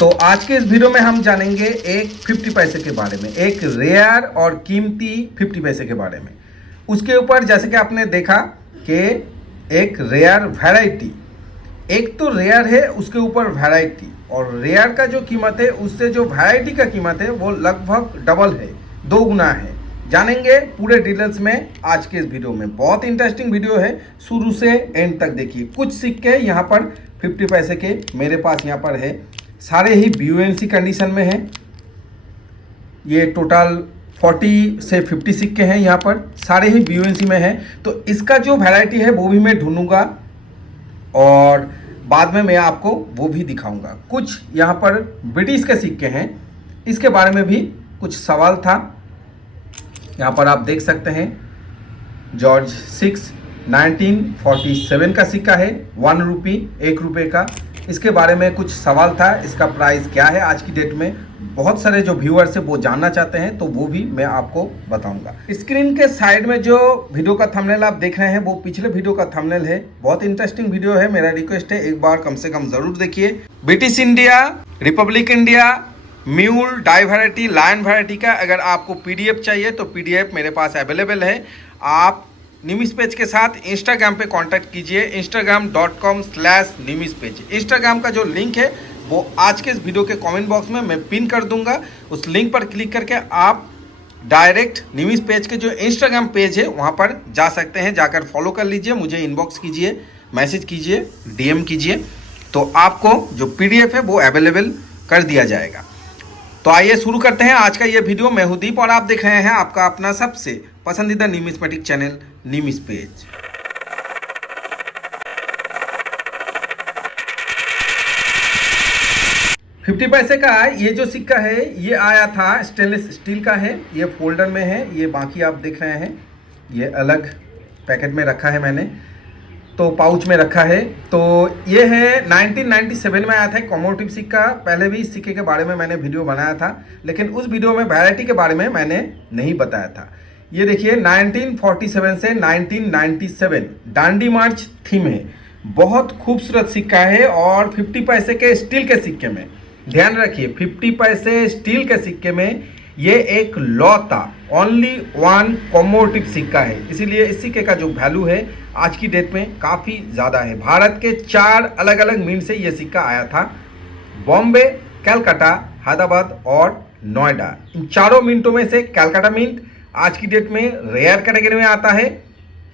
तो आज के इस वीडियो में हम जानेंगे एक 50 पैसे के बारे में, एक रेयर और कीमती 50 पैसे के बारे में। उसके ऊपर जैसे कि आपने देखा कि एक रेयर वैरायटी, एक तो रेयर है उसके ऊपर वैरायटी, और रेयर का जो कीमत है उससे जो वैरायटी का कीमत है वो लगभग डबल है, 2 गुना है। जानेंगे पूरे डिटेल्स में आज के इस वीडियो में। बहुत इंटरेस्टिंग वीडियो है, शुरू से एंड तक देखिए। कुछ सिक्के यहाँ पर 50 पैसे के मेरे पास यहाँ पर है, सारे ही BUNC कंडीशन में हैं। ये टोटल 40 से 50 सिक्के हैं यहाँ पर, सारे ही BUNC में हैं। तो इसका जो वैरायटी है वो भी मैं ढूंढूंगा और बाद में मैं आपको वो भी दिखाऊंगा। कुछ यहाँ पर ब्रिटिश के सिक्के हैं, इसके बारे में भी कुछ सवाल था। यहाँ पर आप देख सकते हैं जॉर्ज 6 1947 का सिक्का है, 1 रुपी, 1 रुपये का। इसके बारे में कुछ सवाल था, इसका प्राइस क्या है आज की डेट में। बहुत सारे जो व्यूअर्स है वो जानना चाहते हैं, तो वो भी मैं आपको बताऊंगा। स्क्रीन के साइड में जो वीडियो का थंबनेल आप देख रहे हैं वो पिछले वीडियो का थंबनेल है। बहुत इंटरेस्टिंग वीडियो है, मेरा रिक्वेस्ट है एक बार कम से कम जरूर देखिए। British India, Republic India, mule, die variety, lion variety का अगर आपको PDF चाहिए तो PDF मेरे पास अवेलेबल है। आप निमिस पेज के साथ इंस्टाग्राम पे कांटेक्ट कीजिए, instagram.com/निमिस पेज। इंस्टाग्राम का जो लिंक है वो आज के इस वीडियो के कमेंट बॉक्स में मैं पिन कर दूंगा। उस लिंक पर क्लिक करके आप डायरेक्ट निमिस पेज के जो इंस्टाग्राम पेज है वहाँ पर जा सकते हैं। जाकर फॉलो कर लीजिए, मुझे इनबॉक्स कीजिए, मैसेज कीजिए, DM कीजिए, तो आपको जो PDF है वो अवेलेबल कर दिया जाएगा। तो आइए शुरू करते हैं आज का ये वीडियो। मैं हूं दीप और आप देख रहे हैं आपका अपना सबसे पसंदीदा न्यूमिस्मेटिक चैनल निमिस पेज। $50 पैसे का ये जो सिक्का है ये आया था स्टेनलेस स्टील का है। ये फोल्डर में है, ये बाकी आप देख रहे हैं ये अलग पैकेट में रखा है मैंने, तो पाउच में रखा है। तो ये है 1997 में आया था कॉमोटिव सिक्का। पहले भी इस सिक्के के बारे में मैंने वीडियो बनाया था, लेकिन उस वीडियो में वैरायटी के बारे में मैंने नहीं बताया था। ये देखिए 1947 से 1997 डांडी मार्च थीम है। बहुत खूबसूरत सिक्का है और 50 पैसे के स्टील के सिक्के में ध्यान रखिए, 50 पैसे स्टील के सिक्के में ये एक लौता ओनली 1 कॉमोटिव सिक्का है। इसीलिए इस सिक्के का जो वैल्यू है आज की डेट में काफ़ी ज़्यादा है। भारत के 4 अलग अलग मिंट से ये सिक्का आया था, बॉम्बे, कलकत्ता, हैदराबाद और नोएडा। इन चारों मिंटों में से कलकत्ता मिंट आज की डेट में रेयर कैटेगरी में आता है,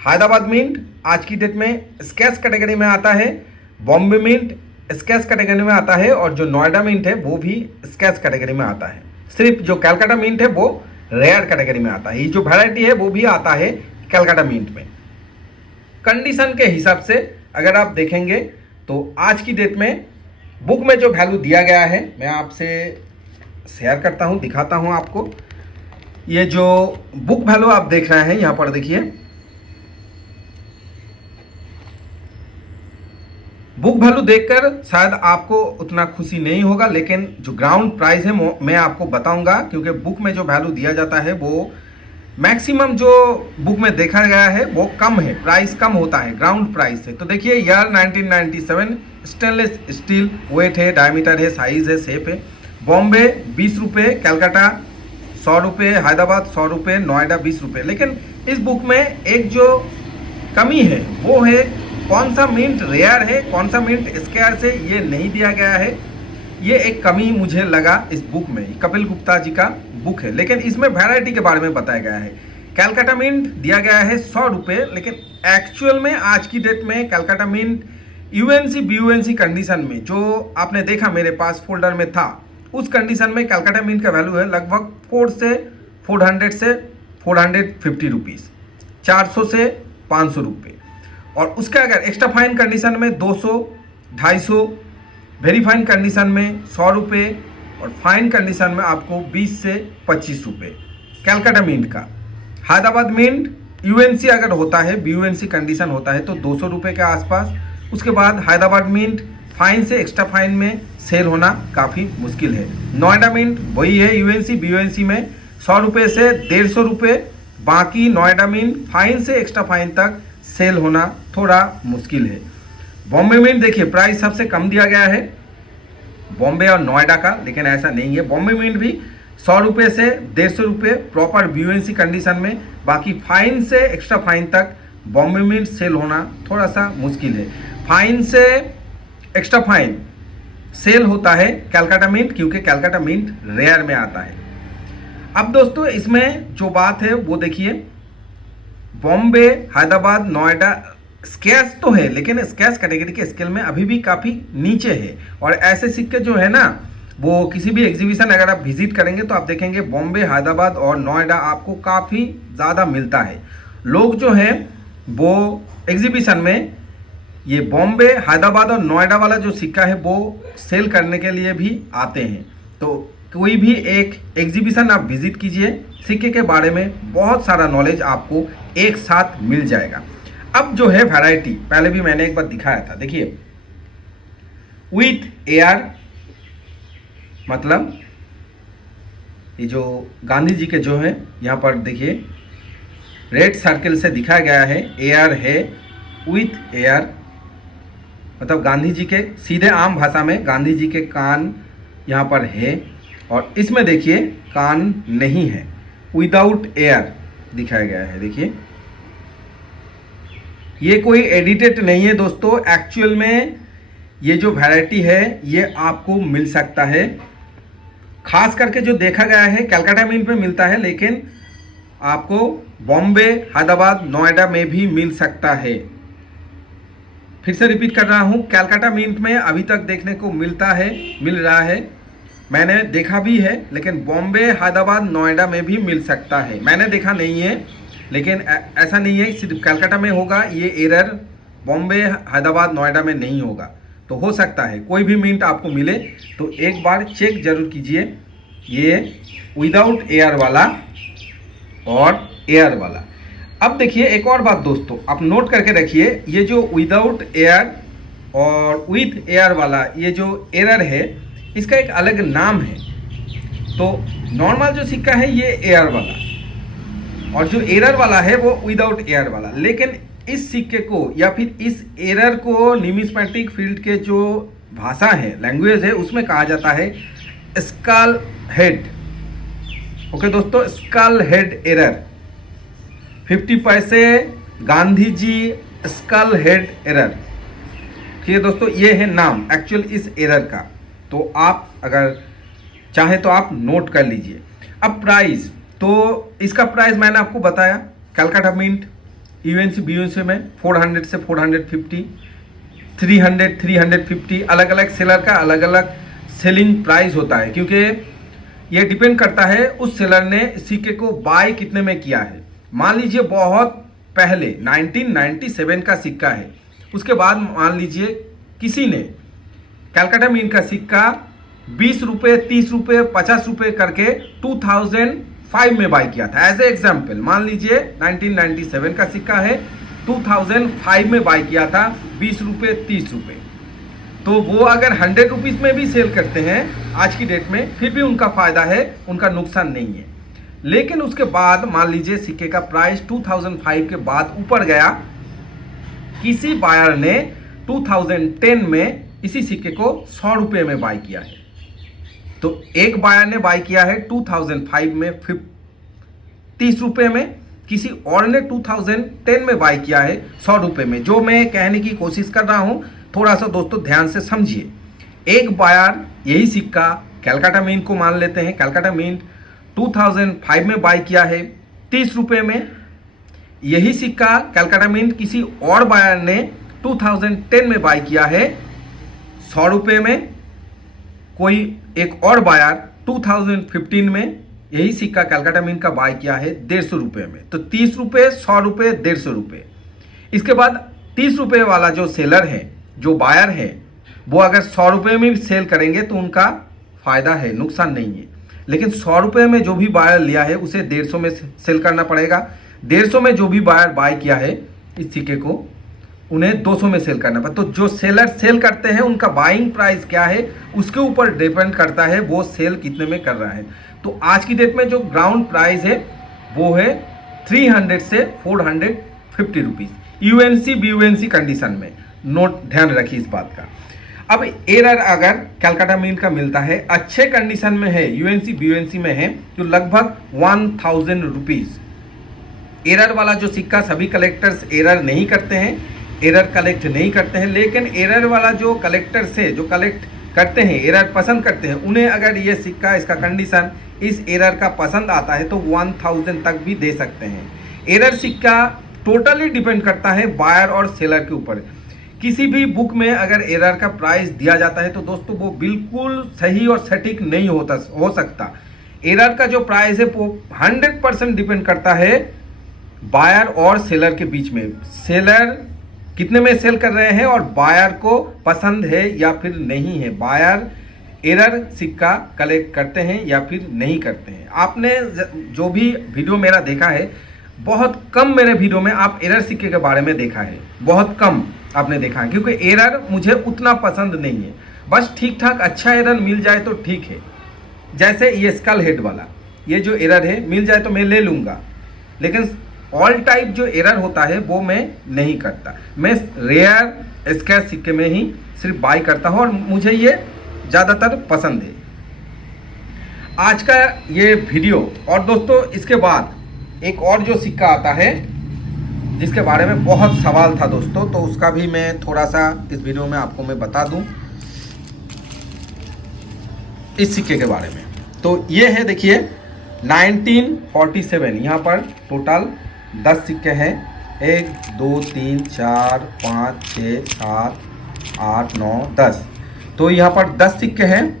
हैदराबाद मिंट आज की डेट में स्केच कैटेगरी में आता है, बॉम्बे मिंट स्केच कैटेगरी में आता है, और जो नोएडा मिंट है वो भी स्केच कैटेगरी में आता है। सिर्फ जो कलकत्ता मिंट है वो रेयर कैटेगरी में आता है। ये जो वैरायटी है वो भी आता है कलकत्ता मिंट में। कंडीशन के हिसाब से अगर आप देखेंगे तो आज की डेट में बुक में जो वैल्यू दिया गया है मैं आपसे शेयर करता हूं, दिखाता हूं आपको। ये जो बुक वैल्यू आप देख रहे हैं यहाँ पर देखिए, बुक वैल्यू देखकर शायद आपको उतना खुशी नहीं होगा, लेकिन जो ग्राउंड प्राइस है मैं आपको बताऊंगा, क्योंकि बुक में जो वैल्यू दिया जाता है वो मैक्सिमम जो बुक में देखा गया है वो कम है, प्राइस कम होता है ग्राउंड प्राइस से। तो देखिए ईयर 1997, स्टेनलेस स्टील, वेट है, डायमीटर है, साइज है, शेप है। बॉम्बे 20 रुपये, कलकत्ता 100 रुपये, हैदराबाद 100 रुपये, नोएडा 20 रुपये। लेकिन इस बुक में एक जो कमी है वो है कौन सा मिंट रेयर है, कौन सा मिंट स्केच है, ये नहीं दिया गया है। ये एक कमी मुझे लगा इस बुक में। कपिल गुप्ता जी का बुक है, लेकिन इसमें वैरायटी के बारे में बताया गया है। कलकत्ता मिंट दिया गया है 100 रुपये, लेकिन एक्चुअल में आज की डेट में Calcutta mint UNC BUNC condition में जो आपने देखा मेरे पास फोल्डर में था, उस कंडीशन में कलकत्ता मिंट का वैल्यू है लगभग 400 से 450 रुपीज़, 400 से 500 रुपये। और उसका अगर एक्स्ट्रा फाइन कंडीशन में 200, 250, वेरी फाइन कंडीशन में 100 रुपये, और फाइन कंडीशन में आपको 20 से 25 रुपये कलकत्ता मिंट का। हैदराबाद मिंट UNC अगर होता है, BUNC कंडीशन होता है तो 200 रुपये के आसपास। उसके बाद हैदराबाद मिंट फाइन से एक्स्ट्रा फाइन में सेल होना काफ़ी मुश्किल है। नोएडा मिंट वही है UNC BUNC में 100 रुपये से 150 रुपये, बाकी नोएडा मिंट फाइन से एक्स्ट्रा फाइन तक सेल होना थोड़ा मुश्किल है। बॉम्बे मिंट देखिए प्राइस सबसे कम दिया गया है बॉम्बे और नोएडा का, लेकिन ऐसा नहीं है। बॉम्बे मिंट भी 100 रुपये से 150 रुपये प्रॉपर BUNC कंडीशन में, बाकी फाइन से एक्स्ट्रा फाइन तक बॉम्बे मिंट सेल होना थोड़ा सा मुश्किल है। फाइन से एक्स्ट्रा फाइन सेल होता है कैलकाटा मिंट, क्योंकि कैलकाटा मिंट रेयर में आता है। अब दोस्तों इसमें जो बात है वो देखिए, बॉम्बे, हैदराबाद, नोएडा स्कैश तो है, लेकिन स्कैश कैटेगरी के स्केल में अभी भी काफ़ी नीचे है। और ऐसे सिक्के जो है ना, वो किसी भी एग्जीबिशन अगर आप विजिट करेंगे तो आप देखेंगे बॉम्बे, हैदराबाद और नोएडा आपको काफ़ी ज़्यादा मिलता है। लोग जो हैं वो एग्जीबिशन में ये बॉम्बे, हैदराबाद और नोएडा वाला जो सिक्का है वो सेल करने के लिए भी आते हैं। तो कोई भी एक एग्जीबिशन आप विजिट कीजिए, सिक्के के बारे में बहुत सारा नॉलेज आपको एक साथ मिल जाएगा। अब जो है वैरायटी, पहले भी मैंने एक बार दिखाया था, देखिए विथ एयर, मतलब ये जो गांधी जी के जो है यहाँ पर देखिए रेड सर्कल से दिखाया गया है, एयर है, विथ एयर, मतलब गांधी जी के सीधे आम भाषा में गांधी जी के कान यहाँ पर है, और इसमें देखिए कान नहीं है, विदाउट एयर दिखाया गया है। देखिए ये कोई एडिटेड नहीं है दोस्तों, एक्चुअल में ये जो वैरायटी है ये आपको मिल सकता है। खास करके जो देखा गया है कैलकाटा मिंट में मिलता है, लेकिन आपको बॉम्बे, हैदराबाद, नोएडा में भी मिल सकता है। फिर से रिपीट कर रहा हूँ, कैलकाटा मिंट में अभी तक देखने को मिल रहा है, मैंने देखा भी है, लेकिन बॉम्बे, हैदराबाद, नोएडा में भी मिल सकता है। मैंने देखा नहीं है, लेकिन ऐसा नहीं है सिर्फ कैलकाटा में होगा, ये एरर बॉम्बे, हैदराबाद, नोएडा में नहीं होगा। तो हो सकता है कोई भी मिंट आपको मिले तो एक बार चेक जरूर कीजिए, ये विदाउट एयर वाला और एयर वाला। अब देखिए एक और बात दोस्तों, आप नोट करके रखिए, ये जो विदाउट एयर और विथ एयर वाला ये जो एरर है, इसका एक अलग नाम है। तो नॉर्मल जो सिक्का है ये एयर वाला, और जो एरर वाला है वो विदाउट एयर वाला। लेकिन इस सिक्के को या फिर इस एरर को न्यूमिस्मेटिक फील्ड के जो भाषा है, लैंग्वेज है, उसमें कहा जाता है स्कल हेड। ओके दोस्तों, स्कल हेड एरर, 50 पैसे Gandhi ji school head error. ठीक है दोस्तों, ये है नाम एक्चुअल इस एरर का। तो आप अगर चाहे तो आप नोट कर लीजिए। अब प्राइस, तो इसका प्राइस मैंने आपको बताया, कैलकाटा मिंट UNC BUNC में 400 से 450, 300, 350, अलग अलग सेलर का अलग अलग सेलिंग प्राइस होता है, क्योंकि ये डिपेंड करता है उस सेलर ने सिक्के को बाय कितने में किया है। मान लीजिए बहुत पहले 1997 का सिक्का है, उसके बाद मान लीजिए किसी ने कैलकाटा मिंट का सिक्का 20 रुपये, 30 रुपये, 50 रुपये करके 2005 में बाय किया था। एज ए एग्जाम्पल मान लीजिए 1997 का सिक्का है, 2005 में बाय किया था 20 रुपये, 30 रुपये। तो वो अगर 100 रुपीज़ में भी सेल करते हैं आज की डेट में, फिर भी उनका फायदा है, उनका नुकसान नहीं है। लेकिन उसके बाद मान लीजिए सिक्के का प्राइस 2005 के बाद ऊपर गया, किसी बायर ने 2010 में इसी सिक्के को 100 रुपये में बाय किया है। तो एक बायर ने बाय किया है 2005 में 30 रुपये में, किसी और ने 2010 में बाय किया है 100 रुपये में। जो मैं कहने की कोशिश कर रहा हूं, थोड़ा सा दोस्तों ध्यान से समझिए। एक बायर यही सिक्का कैलकाटा मिंट को मान लेते हैं, कैलकाटा मिंट 2005 में बाय किया है 30 रुपये में। यही सिक्का कैलकाटा मिंट किसी और बायर ने 2010 में बाय किया है 100 रुपये में। कोई एक और बायर 2015 में यही सिक्का कैलकाटा मिंट का बाय किया है 150 रुपये में। तो 30 रुपये, 100 रुपये, 150 रुपये। इसके बाद 30 रुपये वाला जो सेलर है, जो बायर है, वो अगर 100 रुपये में भी सेल करेंगे तो उनका फायदा है, नुकसान नहीं है। लेकिन 100 रुपये में जो भी बायर लिया है उसे 150 में सेल करना पड़ेगा। 150 में जो भी बायर बाय किया है इस सिक्के को, उन्हें 200 में सेल करना पड़ता। तो जो सेलर सेल करते हैं उनका बाइंग प्राइस क्या है उसके ऊपर डिपेंड करता है वो सेल कितने में कर रहा है। तो आज की डेट में जो ग्राउंड प्राइस है वो है 300 से 450 रुपीज़ UNC BUNC कंडीशन में। नोट ध्यान रखिए इस बात का। अब एरर अगर कलकत्ता मिंट का मिलता है, अच्छे कंडीशन में है, यूएनसी बीयूएनसी में है, तो लगभग 1000 रुपीज़। एरर वाला जो सिक्का सभी कलेक्टर्स एरर नहीं करते हैं, एरर कलेक्ट नहीं करते हैं, लेकिन एरर वाला जो कलेक्टर्स है, जो कलेक्ट करते हैं, एरर पसंद करते हैं, उन्हें अगर ये सिक्का, इसका कंडीशन इस एरर का पसंद आता है तो 1000 तक भी दे सकते हैं। एरर सिक्का टोटली डिपेंड करता है बायर और सेलर के ऊपर। किसी भी बुक में अगर एरर का प्राइस दिया जाता है तो दोस्तों वो बिल्कुल सही और सटीक नहीं हो सकता। एरर का जो प्राइस है वो 100% डिपेंड करता है बायर और सेलर के बीच में। सेलर कितने में सेल कर रहे हैं और बायर को पसंद है या फिर नहीं है, बायर एरर सिक्का कलेक्ट करते हैं या फिर नहीं करते हैं। आपने जो भी वीडियो मेरा देखा है, बहुत कम मेरे वीडियो में आप एरर सिक्के के बारे में देखा है, बहुत कम आपने देखा है, क्योंकि एरर मुझे उतना पसंद नहीं है। बस ठीक ठाक अच्छा एरर मिल जाए तो ठीक है। जैसे ये स्कल हेड वाला ये जो एरर है मिल जाए तो मैं ले लूँगा, लेकिन ऑल टाइप जो एरर होता है वो मैं नहीं करता। मैं रेयर स्केच सिक्के में ही सिर्फ बाई करता हूँ और मुझे ये ज़्यादातर पसंद है। आज का ये वीडियो, और दोस्तों इसके बाद एक और जो सिक्का आता है जिसके बारे में बहुत सवाल था दोस्तों, तो उसका भी मैं थोड़ा सा इस वीडियो में आपको मैं बता दूं इस सिक्के के बारे में। तो ये है, देखिए 1947। यहाँ पर टोटल 10 सिक्के हैं, 1 2 3 4 5 6 7 8 9 10। तो यहाँ पर 10 सिक्के हैं।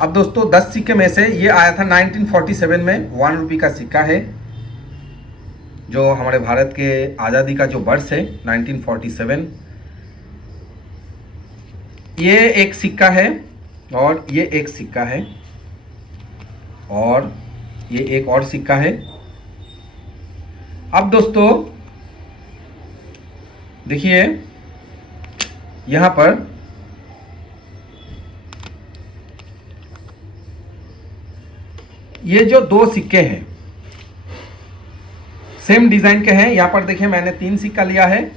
अब दोस्तों 10 सिक्के में से ये आया था 1947 में, 1 रुपये का सिक्का है, जो हमारे भारत के आज़ादी का जो वर्ष है 1947। ये एक सिक्का है और ये एक सिक्का है और ये एक और सिक्का है। अब दोस्तों देखिए यहाँ पर ये जो 2 सिक्के हैं सेम डिजाइन के हैं। यहां पर देखिए मैंने 3 सिक्का लिया है।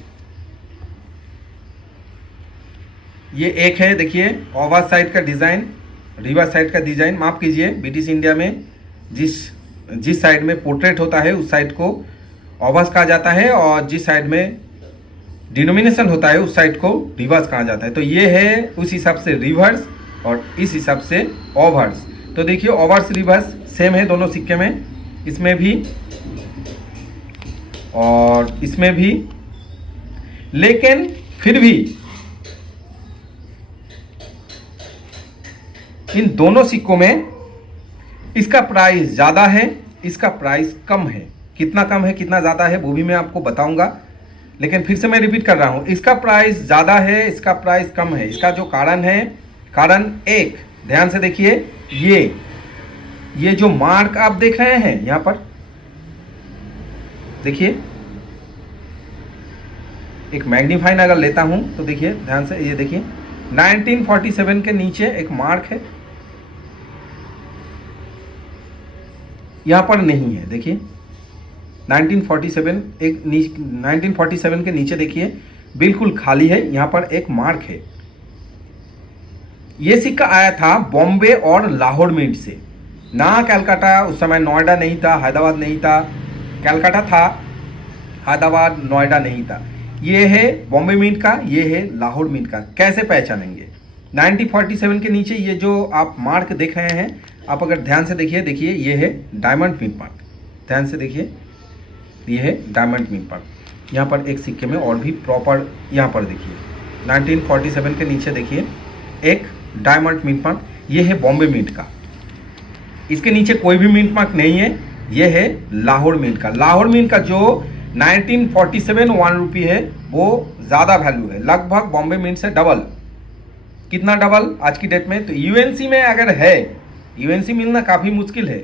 ये एक है, देखिए ओवर साइड का डिजाइन, रिवर्स साइड का डिजाइन, माफ कीजिए, ब्रिटिश इंडिया में जिस साइड में पोर्ट्रेट होता है उस साइड को ओवर्स कहा जाता है और जिस साइड में डिनोमिनेशन होता है उस साइड को रिवर्स कहा जाता है। तो ये है उस हिसाब से रिवर्स और इस हिसाब से ओवर्स। तो देखिए ओवर्स रिवर्स सेम है दोनों सिक्के में, इसमें भी और इसमें भी, लेकिन फिर भी इन दोनों सिक्कों में इसका प्राइस ज़्यादा है, इसका प्राइस कम है। कितना कम है कितना ज़्यादा है वो भी मैं आपको बताऊंगा, लेकिन फिर से मैं रिपीट कर रहा हूं, इसका प्राइस ज़्यादा है, इसका प्राइस कम है। इसका जो कारण है, कारण एक, ध्यान से देखिए, ये जो मार्क आप देख रहे हैं यहाँ पर देखिए, एक मैग्नीफाइन अगर लेता हूं तो देखिए ध्यान से, ये देखिए 1947 के नीचे एक मार्क है, यहां पर नहीं है। देखिए 1947 के नीचे देखिए बिल्कुल खाली है, यहां पर एक मार्क है। यह सिक्का आया था बॉम्बे और लाहौर मिंट से, ना कलकत्ता। उस समय नोएडा नहीं था, हैदराबाद नहीं था, कलकत्ता था, हैदराबाद नोएडा नहीं था। ये है बॉम्बे मिंट का, ये है लाहौर मिंट का। कैसे पहचानेंगे? 1947 के नीचे ये जो आप मार्क देख रहे हैं, आप अगर ध्यान से देखिए, देखिए ये है डायमंड मिंट मार्क, ध्यान से देखिए, ये है डायमंड मिंट मार्क। यहाँ पर एक सिक्के में और भी प्रॉपर, यहाँ पर देखिए 1947 के नीचे देखिए एक डायमंड मिंट मार्क, ये है बॉम्बे मिंट का। इसके नीचे कोई भी मिंट मार्क नहीं है, ये है लाहौर मिंट का। लाहौर मिंट का जो 1947 1 रुपये है वो ज़्यादा वैल्यू है, लगभग बॉम्बे मिंट से डबल। कितना डबल आज की डेट में? तो यूएनसी में अगर है, यूएनसी मिलना काफ़ी मुश्किल है,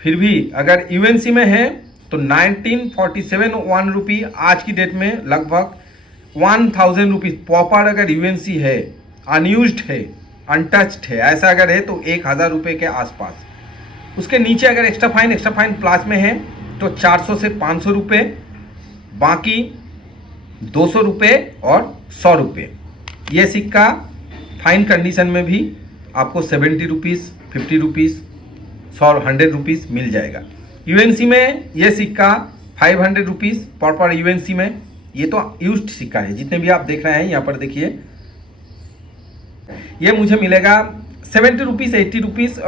फिर भी अगर यूएनसी में है तो 1947 1 रुपये आज की डेट में लगभग 1000 रुपीज़ प्रॉपर अगर यूएनसी है, अनयूज्ड है, अनटच्ड है, ऐसा अगर है तो 1000 रुपये के आसपास। उसके नीचे अगर एक्स्ट्रा फाइन प्लस में है तो 400 से 500 रुपये, बाकी 200 रुपये और 100 रुपये। ये सिक्का फाइन कंडीशन में भी आपको 70 रुपीज़, 50 रुपीज़, 100, 100 रुपीज़ मिल जाएगा। यूएनसी में ये सिक्का 500 रुपीज़ पर यूएनसी में। ये तो यूज्ड सिक्का है, जितने भी आप देख रहे हैं यहाँ पर देखिए, ये मुझे मिलेगा 70 रुपीज़, 80 रुपीज़,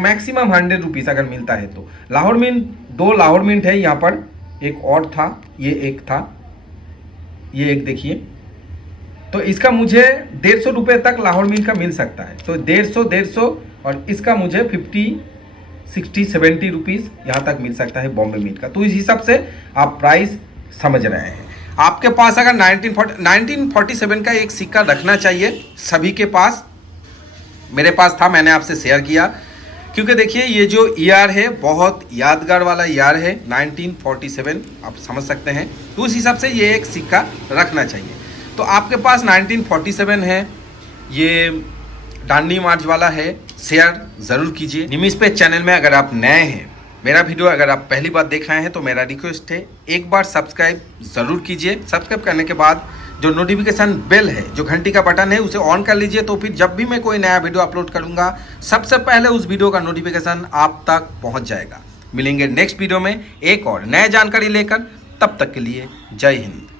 मैक्सिमम 100 रुपीज़ अगर मिलता है तो। लाहौर मिंट, 2 लाहौर मिंट है यहाँ पर, एक और था, ये एक था, ये एक देखिए। तो इसका मुझे 150 रुपये तक लाहौर मिंट का मिल सकता है। तो 150 और इसका मुझे 50, 60, 70 रुपीज़ यहाँ तक मिल सकता है बॉम्बे मिंट का। तो इस हिसाब से आप प्राइस समझ रहे हैं। आपके पास अगर 1947 का एक सिक्का रखना चाहिए सभी के पास। मेरे पास था, मैंने आपसे शेयर किया, क्योंकि देखिए ये जो ईयर है बहुत यादगार वाला ईयर है, 1947, आप समझ सकते हैं। तो उस हिसाब से ये एक सिक्का रखना चाहिए। तो आपके पास 1947 है, ये डांडी मार्च वाला है, शेयर ज़रूर कीजिए। निमिष पे चैनल में अगर आप नए हैं, मेरा वीडियो अगर आप पहली बार देख रहे हैं तो मेरा रिक्वेस्ट है एक बार सब्सक्राइब ज़रूर कीजिए। सब्सक्राइब करने के बाद जो नोटिफिकेशन बेल है, जो घंटी का बटन है, उसे ऑन कर लीजिए। तो फिर जब भी मैं कोई नया वीडियो अपलोड करूंगा सबसे पहले उस वीडियो का नोटिफिकेशन आप तक पहुंच जाएगा। मिलेंगे नेक्स्ट वीडियो में एक और नया जानकारी लेकर, तब तक के लिए जय हिंद।